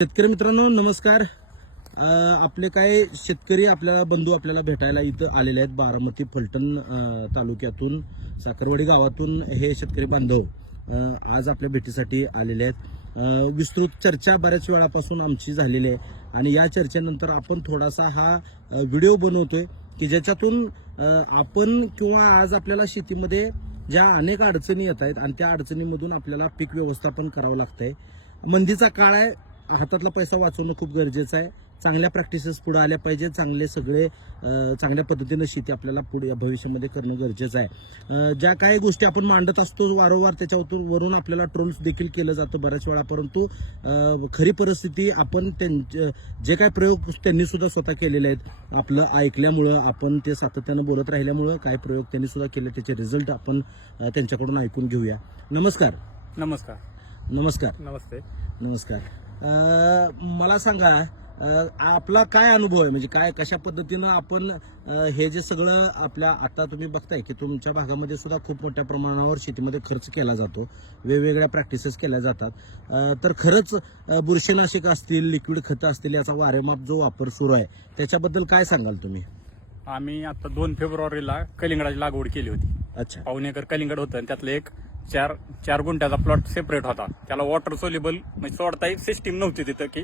शेतकरी मित्रांनो नमस्कार. आपले काय शेतकरी आपल्याला बंधू आपल्याला भेटायला इथं आलेले आहेत बारामती फलटण तालुक्यातून साखरवाडी गावातून हे शेतकरी बांधव आज आपल्या भेटीसाठी आलेले आहेत. विस्तृत चर्चा बऱ्याच वेळापासून आमची झालेली आहे आणि या चर्चेनंतर आपण थोडासा हा व्हिडिओ बनवतोय की ज्याच्यातून आपण किंवा आज आपल्याला शेतीमध्ये ज्या अनेक अडचणी येत आहेत आणि त्या अडचणीमधून आपल्याला पीक व्यवस्थापन करावं लागतंय. मंदीचा काळ आहे हातातला पैसा वाचवणं खूप गरजेचं आहे. चांगल्या प्रॅक्टिसेस पुढे आल्या पाहिजे. चांगले सगळे चांगल्या पद्धतीनं शेती आपल्याला पुढे भविष्यामध्ये करणं गरजेचं आहे. ज्या काही गोष्टी आपण मांडत असतो वारंवार त्याच्यावर वरून आपल्याला ट्रोल्स देखील केलं जातं बऱ्याच वेळा. परंतु खरी परिस्थिती आपण त्यांच्या जे काही प्रयोग त्यांनी सुद्धा स्वतः केलेले आहेत आपलं ऐकल्यामुळं आपण ते सातत्यानं बोलत राहिल्यामुळं काय प्रयोग त्यांनी सुद्धा केले त्याचे रिझल्ट आपण त्यांच्याकडून ऐकून घेऊया. नमस्कार. नमस्कार. नमस्कार. नमस्ते. नमस्कार. मला सांगा आपला काय अनुभव आहे? म्हणजे काय कशा पद्धतीनं आपण हे जे सगळं आपल्या आता तुम्ही बघताय की तुमच्या भागामध्ये सुद्धा खूप मोठ्या प्रमाणावर शेतीमध्ये खर्च केला जातो. वेगवेगळ्या प्रॅक्टिसेस केल्या जातात. तर खरंच बुरशीनाशक असतील लिक्विड खतं असतील याचा वारेमाप जो वापर सुरू आहे त्याच्याबद्दल काय सांगाल तुम्ही? आम्ही आता दोन फेब्रुवारीला कलिंगडाची लागवड केली होती. अच्छा. पाऊण एकर कलिंगड होतं आणि त्यातलं एक चार चार गुंठ्याचा प्लॉट सेपरेट होता. त्याला वॉटर सोल्युबल म्हणजे सोडता एक सिस्टीम नव्हती तिथं की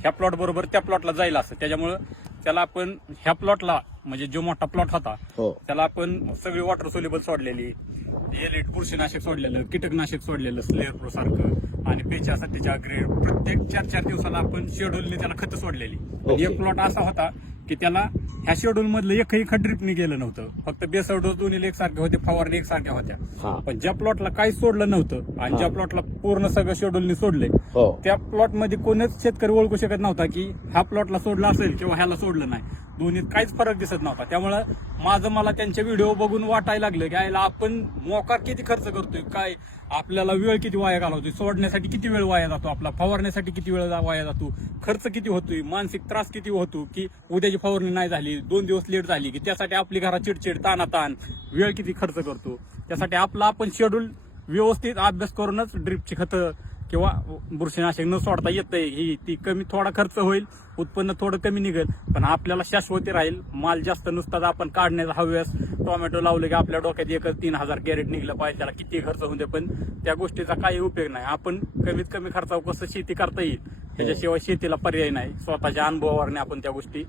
ह्या प्लॉट बरोबर त्या प्लॉटला जाईल असं. त्याच्यामुळं त्याला आपण ह्या प्लॉटला म्हणजे जो मोठा प्लॉट होता हो. त्याला आपण सगळी वॉटर सोल्युबल सोडलेली. एलिट बुरशीनाशक सोडलेलं कीटकनाशक सोडलेलं स्लेअर प्रो सारखं. आणि पेच्यासाठीच्या ग्रेड प्रत्येक चार चार दिवसाला आपण शेड्यूलने त्याला खतं सोडलेली. एक प्लॉट असा होता की त्याला ह्या शेड्यूल मधलं एकही खत ड्रिपनी गेलं नव्हतं. फक्त बेसळ डोस दोन्ही एकसारखे होते फवारणी एकसारख्या होत्या. पण ज्या प्लॉटला काहीच सोडलं नव्हतं आणि. ज्या प्लॉटला पूर्ण सगळं शेड्यूलने सोडले हो. त्या प्लॉटमध्ये कोणच शेतकरी ओळखू शकत नव्हता की ह्या प्लॉटला सोडलं असेल किंवा ह्याला सोडलं नाही. दोन्हीत काहीच फरक दिसत नव्हता. त्यामुळं माझं मला त्यांचे व्हिडिओ बघून वाटायला लागलं की आपण मोकार किती खर्च करतोय काय? आपल्याला वेळ किती वाया घालवतोय? सोडण्यासाठी किती वेळ वाया जातो आपला? फवारण्यासाठी किती वेळ वाया जातो? खर्च किती होतोय? मानसिक त्रास किती होतो की उद्याची फवारणी नाही झाली दोन दिवस लेट झाली की त्यासाठी आपली घरात चिडचिड ताणाताण वेळ किती खर्च करतो? त्यासाठी आपला आपण शेड्यूल व्यवस्थित अभ्यास करूनच ड्रिपची खतं किंवा बुरशीनाशक न सोडता येतंय. ही ती कमी थोडा खर्च होईल उत्पन्न थोडं कमी निघेल पण आपल्याला शाश्वती राहील. माल जास्त नुसताच आपण काढण्याचा हव्यास टोमॅटो लावले की आपल्या डोक्यात एकच तीन हजार कॅरेट निघलं पाहिजे त्याला किती खर्च होऊ दे पण त्या गोष्टीचा काही उपयोग नाही. आपण कमीत कमी खर्चावर कसं शेती करता येईल त्याच्याशिवाय शेतीला पर्याय नाही. स्वतःच्या अनुभवावरने आपण त्या गोष्टी.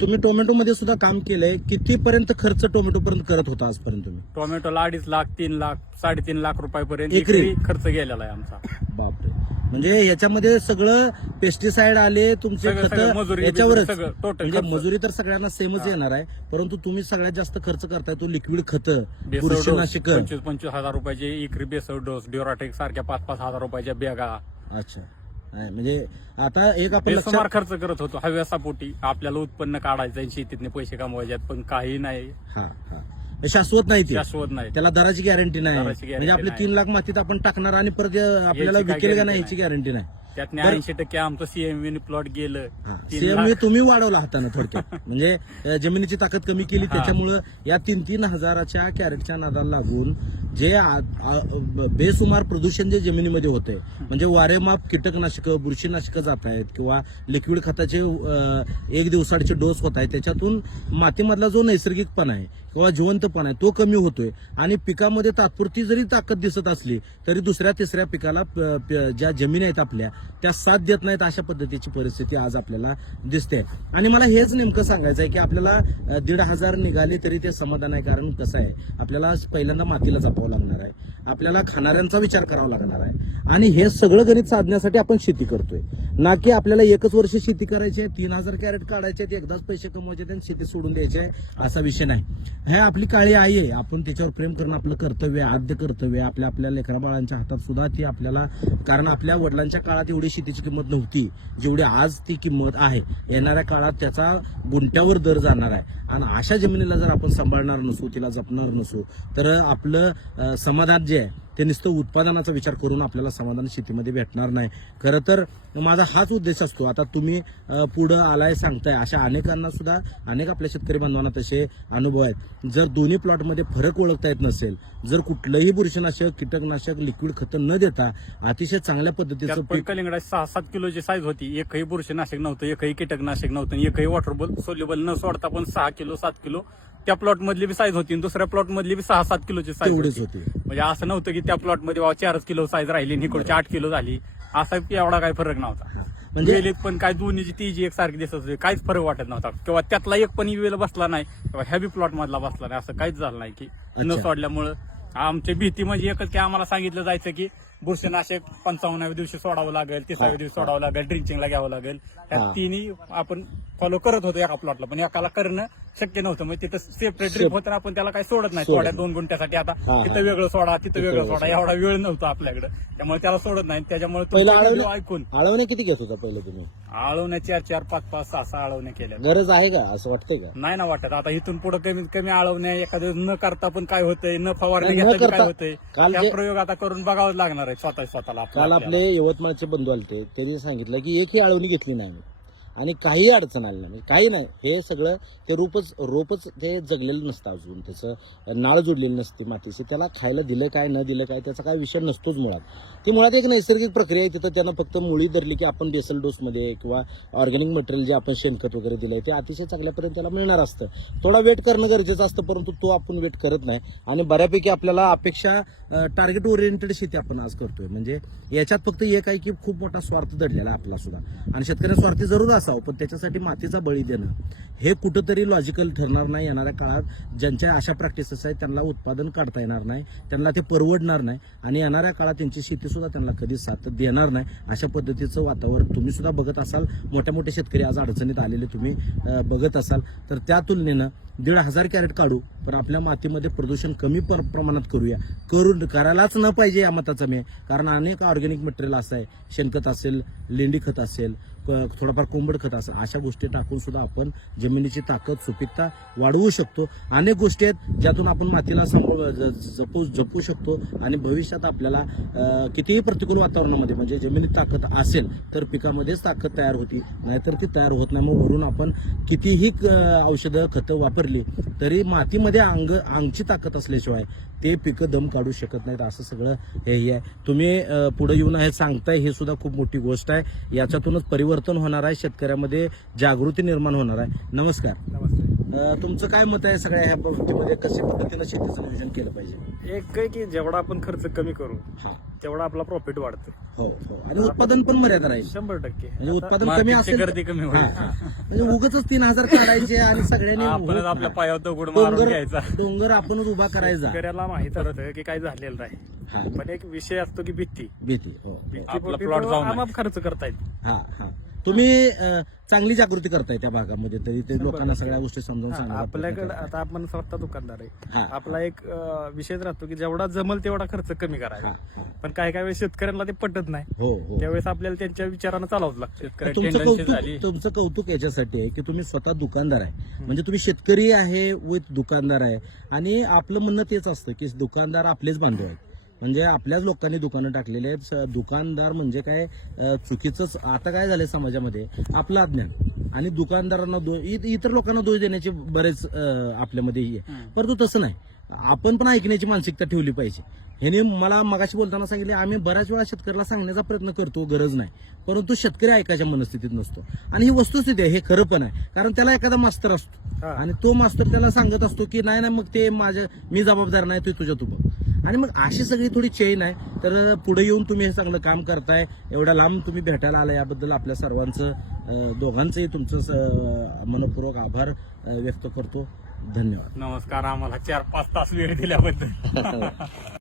तुम्ही टोमॅटो मध्ये सुद्धा काम केलंय. कितीपर्यंत खर्च टोमॅटो पर्यंत करत होता आजपर्यंत तुम्ही? टोमॅटोला अडीच लाख तीन लाख साडेतीन लाख रुपयापर्यंत खर्च गेलेला आहे आमचा. बापरे. म्हणजे याच्यामध्ये सगळं पेस्टिसाइड आले तुमचे सगळं- खत सगळं मजुरी- याच्यावरच. सगळं total म्हणजे खर्च. मजुरी तर सगळ्यांना सेमच. येणार आहे परंतु तुम्ही सगळ्यात जास्त खर्च करताय तो लिक्विड खत बेसळ डोस बुरशीनाशक पंचवीस पंचवीस हजार रुपयाचे एकरी बेसळ डोस ड्युराटेक सारख्या पाच पाच हजार रुपयाच्या बॅगा. अच्छा. नाही, म्हणजे आता एक आपण बेसुमार लक्षात खर्च करत होतो हव्यासापोटी आपल्याला उत्पन्न काढायचं आणि शेतीतले पैसे कमवायचे आहेत, पण काही नाही. हा हा. शाश्वत नाही ते. शाश्वत नाही. त्याला दराची गॅरंटी नाही. दराची guarantee म्हणजे आपले नाही. तीन लाख मातीत आपण टाकणार आणि परत आपल्याला याची काय विकेल का guarantee नाही. याची गॅरंटी नाही. त्यातने बरं. ऐंशी टक्के आमचं सीएमव्ही प्लॉट गेलं. तीन लाख. तुम्ही वाढवला हातानं थोडक्यात. म्हणजे अ, जमिनीची ताकद कमी केली. त्याच्यामुळं या तीन तीन हजाराच्या कॅरेटच्या नादाला लागून जे आ- आ- ब- बेसुमार प्रदूषण जे जमिनीमध्ये होते म्हणजे वारेमाप कीटकनाशकं बुरशीनाशकं जात आहेत किंवा लिक्विड खताचे एक दिवसाचे डोस होत आहेत त्याच्यातून मातीमधला जो नैसर्गिकपणा आहे किंवा जिवंतपणा आहे तो कमी होतोय. आणि पिकामध्ये तात्पुरती जरी ताकद दिसत असली तरी दुसऱ्या तिसऱ्या पिकाला प- ज्या जमिनी आहेत आपल्या त्या साथ देत नाहीत अशा पद्धतीची परिस्थिती आज आपल्याला दिसते आणि मला हेच नेमकं सांगायचं आहे की आपल्याला दीड हजार निघाले तरी ते समाधान आहे कारण कसं आहे? आपल्याला पहिल्यांदा मातीला जपावं लागणार आहे. आपल्याला खाणाऱ्यांचा विचार करावा लागणार आहे. आणि हे सगळं गणित साधण्यासाठी आपण शेती करतोय. ना की आपल्याला एकच वर्ष शेती करायची आहे तीन हजार कॅरेट काढायचे आहेत एकदाच पैसे कमवायचे आहेत आणि शेती सोडून द्यायची आहे असा विषय नाही. हे आपली काळी आई आहे. आपण त्याच्यावर प्रेम करणं आपलं कर्तव्य आहे आद्य कर्तव्य आपल्या आपल्या लेकरा बाळांच्या हातात सुद्धा ती आपल्याला कारण आपल्या वडिलांच्या काळात एवढी शेतीची किंमत नव्हती. जेवढी आज ती किंमत आहे येणाऱ्या काळात त्याचा गुंट्यावर दर जाणार आहे. आणि अशा जमिनीला जर आपण सांभाळणार नसू तिला जपणार नसू तर आपलं समाधान जे आहे ते नुसतं उत्पादनाचा विचार करून आपल्याला समाधान शेतीमध्ये भेटणार नाही. खरं तर माझा हाच उद्देश असतो. आता तुम्ही पुढं आलाय सांगताय अशा अनेकांना सुद्धा अनेक आपल्या शेतकरी बांधवांना तसे अनुभव आहेत. जर दोन्ही प्लॉटमध्ये फरक ओळखता येत नसेल जर कुठलंही बुरशीनाशक कीटकनाशक लिक्विड खतं न देता अतिशय चांगल्या पद्धतीचं त्यात पण पीक कलिंगडा सहा सात किलोची साईज होती एकही बुरशीनाशक नव्हतं एकही कीटकनाशक नव्हतं एकही वॉटरबल सोल्युबल न सोडता पण सहा किलो सात किलो त्या प्लॉट मधली बी साईज होती आणि दुसऱ्या प्लॉट मधली बी सहा सात किलोची साईज तेवढीच होती. होती. म्हणजे असं नव्हतं की त्या प्लॉटमध्ये बाबा चारच किलो साईज राहिली आणि इकडची आठ किलो झाली. असा एवढा काही फरक नव्हता. म्हणजे वेलीत पण काय दोन्हीची तीजी एकसारखी दिसत होती. काहीच फरक वाटत नव्हता. किंवा त्यातला एक पण वेल बसला नाही किंवा ह्या बी प्लॉट मधला बसला नाही असं काहीच झालं नाही की न अच्छा. सोडल्यामुळं. आमची भीती म्हणजे एकच की आम्हाला सांगितलं जायचं की बुरशीनाशक पंचावन्नाव्या दिवशी सोडावं लागेल तिसाव्या दिवशी सोडावं लागेल ड्रिंचिंगला घ्यावं लागेल. त्या हा. तिन्ही आपण फॉलो करत होतो एका प्लॉटला पण एकाला करणं शक्य नव्हतं. मग तिथं सेपरेट ड्रिप होतं आपण त्याला काही सोडत नाही. सोडत थोड्या नाही. दोन गुंठ्यासाठी आता हा, हा. तिथं वेगळं सोडा तिथं तिथं वेगळं वेगळं सोडा एवढा वेळ नव्हता आपल्याकडे. त्यामुळे त्याला सोडत नाही. त्याच्यामुळे पहिला तुमचे ऐकून. आळवणे किती घेत होता पहिले तुम्ही? आळवण्या चार चार पाच पाच सहा सहा आळवण्या केल्या. गरज आहे का? असं वाटतंय का? नाही ना वाटत. आता इथून पुढे कमीत कमी आळवण्या एखाद्या न करता पण काय होतंय? न फवारणी न घेता बी काय करता- होतंय? काल त्या जे- प्रयोग आता करून बघावंच लागणार. आहे स्वतः स्वतःला काल. आपले यवतमाळचे बंधू आलते त्यांनी सांगितलं की एकही आळवणी घेतली नाही आम्ही. आणि काही अडचण आली नाही. काही नाही. हे सगळं ते रोपच रोपच ते जगलेलं नसतं अजून. त्याचं नाळ जोडलेली नसते मातीशी. त्याला खायला दिलं काय न दिलं काय त्याचा काय विषय नसतोच मुळात. ती मुळात एक नैसर्गिक प्रक्रिया आहे. तिथं त्यांना फक्त मुळी धरली की आपण बेसल डोसमध्ये किंवा ऑर्गॅनिक मटेरियल जे आपण शेणखत वगैरे दिलंय ते अतिशय चांगल्यापर्यंत त्याला मिळणार असतं. थोडा वेट करणं गरजेचं असतं परंतु तो आपण वेट करत नाही. आणि बऱ्यापैकी आपल्याला अपेक्षा टार्गेट ओरिएंटेड शेती आपण आज करतोय. म्हणजे याच्यात फक्त एक आहे की खूप मोठा स्वार्थ दडलेला आपला सुद्धा. आणि शेतकऱ्या स्वार्थी जरूर असावं पण त्याच्यासाठी मातीचा बळी देणं. हे कुठंतरी लॉजिकल ठरणार नाही येणाऱ्या काळात. ज्यांच्या अशा प्रॅक्टिसेस आहेत त्यांना उत्पादन काढता येणार नाही त्यांना ते परवडणार नाही आणि येणाऱ्या काळात त्यांची शेतीसुद्धा त्यांना कधी साथ देणार नाही. अशा पद्धतीचं वातावरण तुम्ही सुद्धा बघत असाल. मोठ्या मोठे शेतकरी आज अडचणीत आलेले तुम्ही बघत असाल. तर त्या तुलनेनं दीड हजार कॅरेट काढू पण आपल्या मातीमध्ये प्रदूषण कमी प्र प्रमाणात करूया. करून करायलाच न पाहिजे या मताचा मी. कारण अनेक ऑर्गॅनिक मटेरियल असं आहे. शेणखत असेल लेंडी खत असेल थोडाफार कोंबड खत असं अशा गोष्टी टाकून सुद्धा आपण जमिनीची ताकद सुपीकता वाढवू शकतो. अनेक गोष्टी आहेत ज्यातून आपण मातीला सांभाळ जपू जपू शकतो आणि भविष्यात आपल्याला कितीही प्रतिकूल वातावरणामध्ये म्हणजे जमिनीत ताकद असेल तर पिकामध्येच ताकद तयार होती. नाहीतर ती तयार होत नाही. मग वरून आपण कितीही क- औषधं खतं वापरली तरी मातीमध्ये अंग अंगची ताकद असल्याशिवाय ते पिकं दम काढू शकत नाहीत असं सगळं हे आहे. तुम्ही पुढे येऊन हे सांगताय हे सुद्धा खूप मोठी गोष्ट आहे. याच्यातूनच परिवर्तन होणार आहे शेतकऱ्यामध्ये जागृती निर्माण होणार आहे. नमस्कार. नमस्कार तुमचं काय मत आहे सगळ्या ह्या बाबतीमध्ये कशा पद्धतीनं शेतीचं नियोजन केलं पाहिजे? एक आहे की जेवढा आपण खर्च कमी करू हा. तेवढा आपला प्रॉफिट वाढतो हो हो. आणि उत्पादन पण मर्यादा राहील. शंभर टक्के. म्हणजे उत्पादन कमी मार्केटची असेल गर्दी कमी हा, होईल. हा. म्हणजे उगच तीन हजार काढायचे आणि सगळ्यांनी आपणच आपल्या पायावर दगड मारून डोंगर घ्यायचा. डोंगर आपणच उभा करायचा. शेतकऱ्याला माहीत होतं की काय झालेलं नाही. हा. पण एक विषय असतो की भीती. भीती हो हो. आपला प्लॉट जाऊन आमाप खर्च करतायत हा हा. तुम्ही अं, चांगली जागृती करताय त्या भागामध्ये तरी ते लोकांना सगळ्या गोष्टी समजावून सांगा आपल्याकडे आता आपण स्वतः दुकानदार आहे. हा. आपला एक अं, विषय राहतो की जेवढा जमल तेवढा खर्च कमी करायचा. हा पण काही काही वेळेस शेतकऱ्यांना ते पटत नाही. हो हो. त्यावेळेस आपल्याला त्यांच्या विचारानं चालावंच लागतं. शेतकऱ्याची तुमचं tendency झाली कौतुक तुमचं कौतुक याच्यासाठी आहे की तुम्ही स्वतः दुकानदार आहे. म्हणजे तुम्ही शेतकरी आहे विथ दुकानदार आहे. आणि आपलं म्हणणं तेच असतं की दुकानदार आपलेच बांधव आहेत. म्हणजे आपल्याच लोकांनी दुकानं टाकलेली आहेत. दुकानदार म्हणजे काय चुकीचंच. आता काय झालंय समाजामध्ये? आपलं अज्ञान. आणि दुकानदारांना दो इतर लोकांना दोष देण्याचे बरेच आपल्यामध्ये हे आहे. परंतु तसं नाही. आपण पण ऐकण्याची मानसिकता ठेवली पाहिजे. ह्याने मला मगाशी बोलताना सांगितले आम्ही बऱ्याच वेळा शेतकऱ्याला सांगण्याचा प्रयत्न करतो गरज नाही. परंतु शेतकरी ऐकायच्या मनस्थितीत नसतो. आणि ही वस्तुस्थिती आहे हे खरं पण आहे. कारण त्याला एखादा मास्तर असतो. आणि तो मास्तर त्याला सांगत असतो की नाही नाही मग ते माझ्या मी जबाबदार नाही ते तुझ्या तू आणि मग अशी सगळी थोडी चेन आहे. तर पुढे येऊन तुम्ही हे चांगलं काम करताय. एवढ्या लांब तुम्ही भेटायला आला याबद्दल आपल्या सर्वांचं दोघांचंही तुमचं मनपूर्वक आभार व्यक्त करतो. धन्यवाद. नमस्कार आम्हाला चार पाच तास वेळ दिल्याबद्दल.